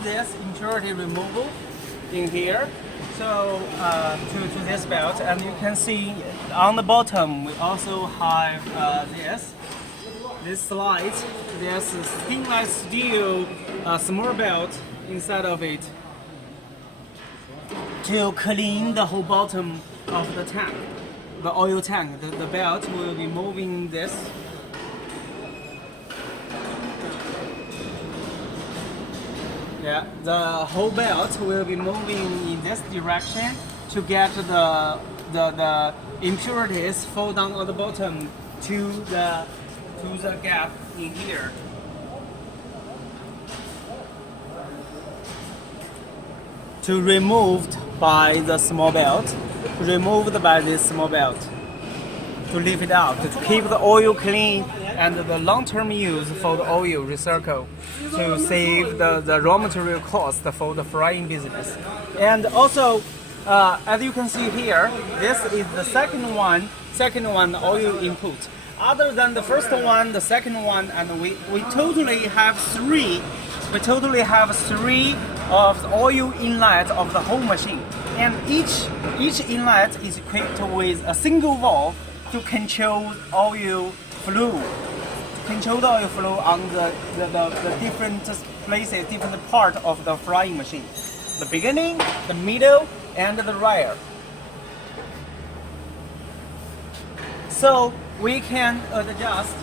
have this impurity removal in here. So to this belt, and you can see on the bottom we also have this slide. There's a stainless steel small belt inside of it to clean the whole bottom of the tank, the oil tank. The belt will be moving this. Yeah, the whole belt will be moving in this direction to get the impurities fall down on the bottom to the gap in here. To removed by the small belt, removed by this small belt, to leave it out, to keep the oil clean and the long-term use for the oil recycle, to save the raw material cost for the frying business. And also, as you can see here, this is the second one oil input. Other than the first one, the second one, and we totally have three. We totally have three of the oil inlet of the whole machine, and each inlet is equipped with a single valve to control oil flow. Control the oil flow on the different places, different part of the frying machine. The beginning, the middle, and the rear. So we can adjust.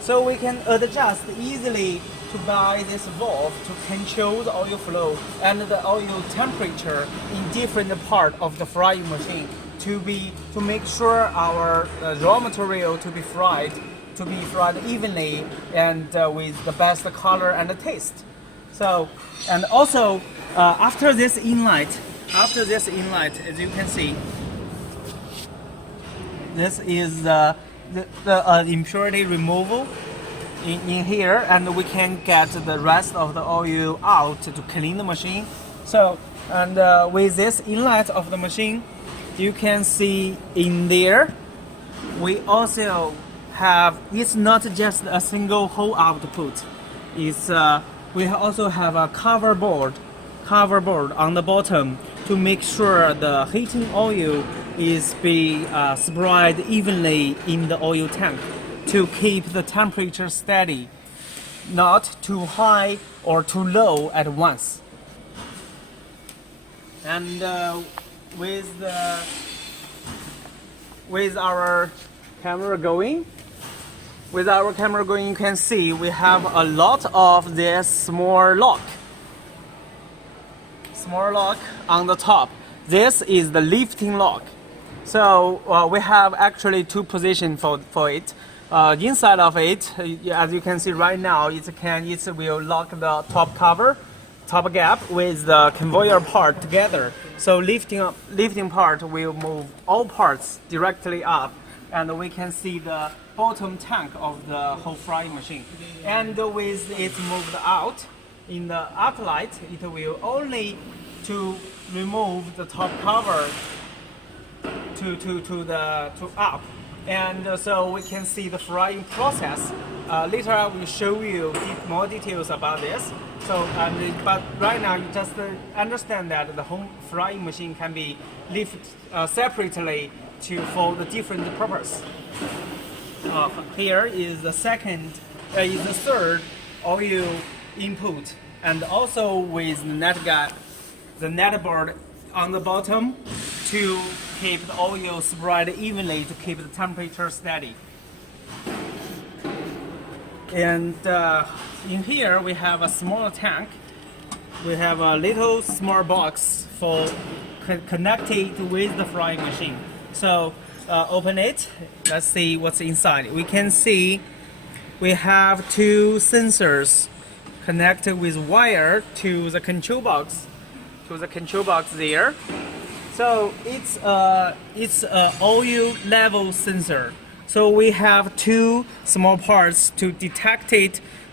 So we can adjust easily to buy this valve to control the oil flow and the oil temperature in different part of the frying machine to make sure our raw material to be fried evenly and with the best color and the taste. So, and also after this inlet, as you can see, this is the impurity removal in here, and we can get the rest of the oil out to clean the machine. So, and with this inlet of the machine, you can see in there, we also have, it's not just a single whole output. It's we also have a cover board on the bottom to make sure the heating oil is being spread evenly in the oil tank to keep the temperature steady, not too high or too low at once. And with our camera going, you can see we have a lot of this small lock on the top. This is the lifting lock. So we have actually two positions for it. Inside of it, as you can see right now, it will lock the top gap with the conveyor part together. So lifting part will move all parts directly up, and we can see the bottom tank of the whole frying machine. And with it moved out in the uplight, it will only to remove the top cover to up, and so we can see the frying process. Later I will show you more details about this. So, but right now you just understand that the whole frying machine can be lifted separately for the different purpose. Here is the third oil input, and also with the net board on the bottom to keep the oil spread evenly to keep the temperature steady. And in here we have a small tank. We have a little small box for connected with the frying machine. So open it. Let's see what's inside. We can see we have two sensors connected with wire to the control box. There. So it's a oil level sensor. So we have two small parts to detect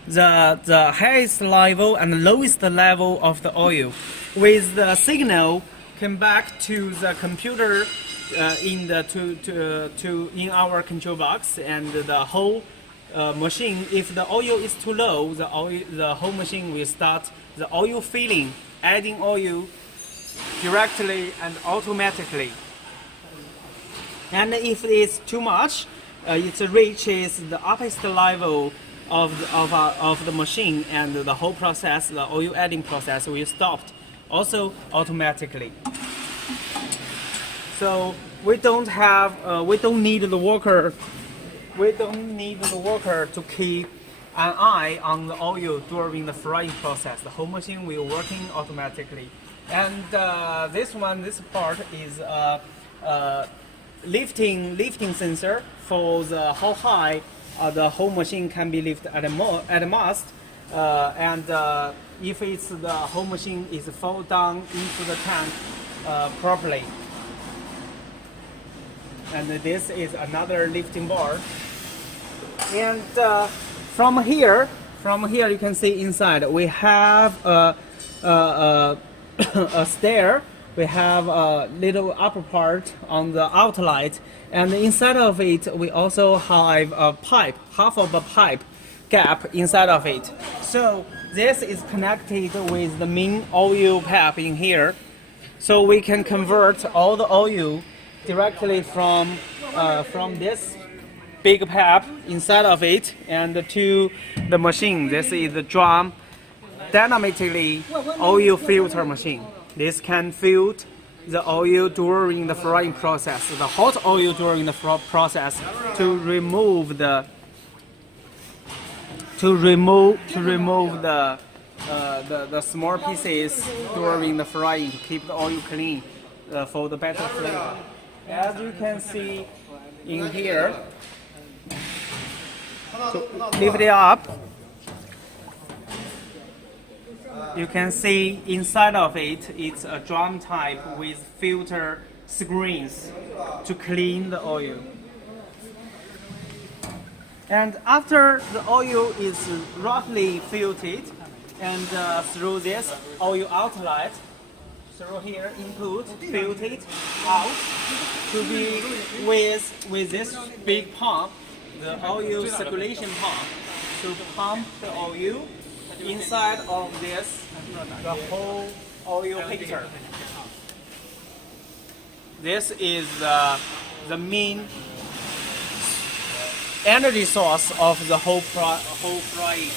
the highest level and the lowest level of the oil. With the signal come back to the computer in our control box, and the whole machine, if the oil is too low, the whole machine will start the oil filling, adding oil directly and automatically. And if it's too much, it reaches the upper level of the machine, and the whole process, the oil adding process, will stop also automatically. So we don't need the worker. We don't need the worker to keep an eye on the oil during the frying process. The whole machine will working automatically. And this part is lifting sensor for how high the whole machine can be lifted at the most. And if it's the whole machine is fall down into the tank properly. And this is another lifting bar. And from here you can see inside we have a stair. We have a little upper part on the outlet, and inside of it we also have a pipe, half of a pipe gap inside of it. So this is connected with the main oil pipe in here, so we can convert all the oil directly from this big pipe inside of it and to the machine. This is the drum dynamically oil filter machine. This can filter the oil during the frying process, the hot oil during the process, to remove the small pieces during the frying, to keep the oil clean for the better flavor. As you can see in here, to lift it up, you can see inside of it, it's a drum type with filter screens to clean the oil. And after the oil is roughly filtered, and through this oil outlet, through here input, filtered out, to be with this big pump, the oil circulation pump, to pump the oil inside of this, the whole oil picture. This is the main energy source of the whole frying.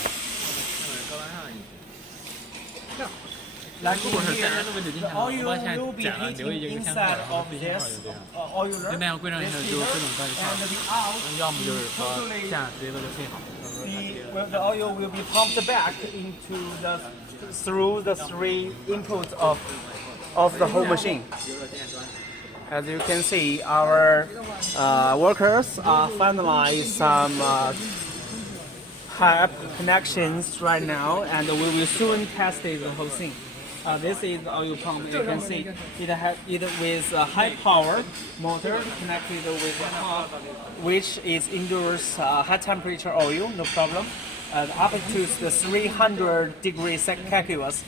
Like here, the oil will be heating inside of this oiler. And the oil will be pumped back through the three inputs of the whole machine. As you can see, our workers are finalizing some pipe connections right now, and we will soon test the whole thing. This is the oil pump. You can see it with a high power motor connected with the pump, which endures high temperature oil, no problem, up to the 300 degrees Celsius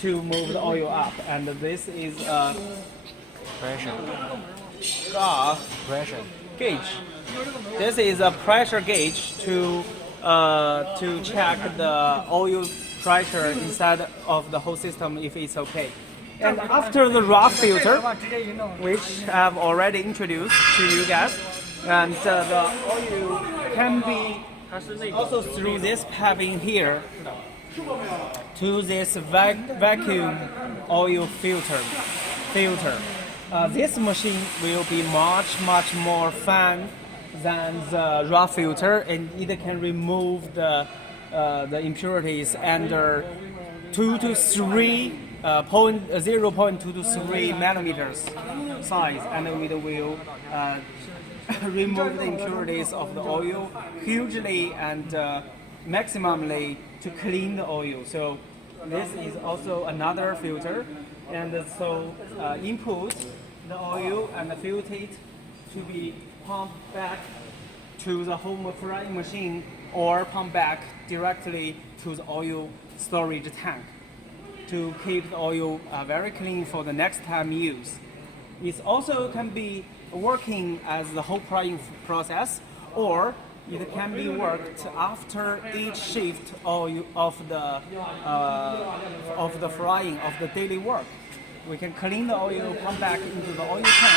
to move the oil up. And this is pressure gauge. This is a pressure gauge to check the oil pressure inside of the whole system if it's okay. And after the raw filter, which I've already introduced to you guys, and the oil can be also through this pipe in here to this vacuum oil filter. This machine will be much more fun than the raw filter, and it can remove the impurities under 0.2 to 3 nanometers size, and it will remove the impurities of the oil hugely and maximally to clean the oil. So this is also another filter, and so input the oil and filter it to be pumped back to the home frying machine, or pump back directly to the oil storage tank to keep the oil very clean for the next time use. It also can be working as the whole frying process, or It can be worked after each shift of the frying of the daily work. We can clean the oil, pump back into the oil tank.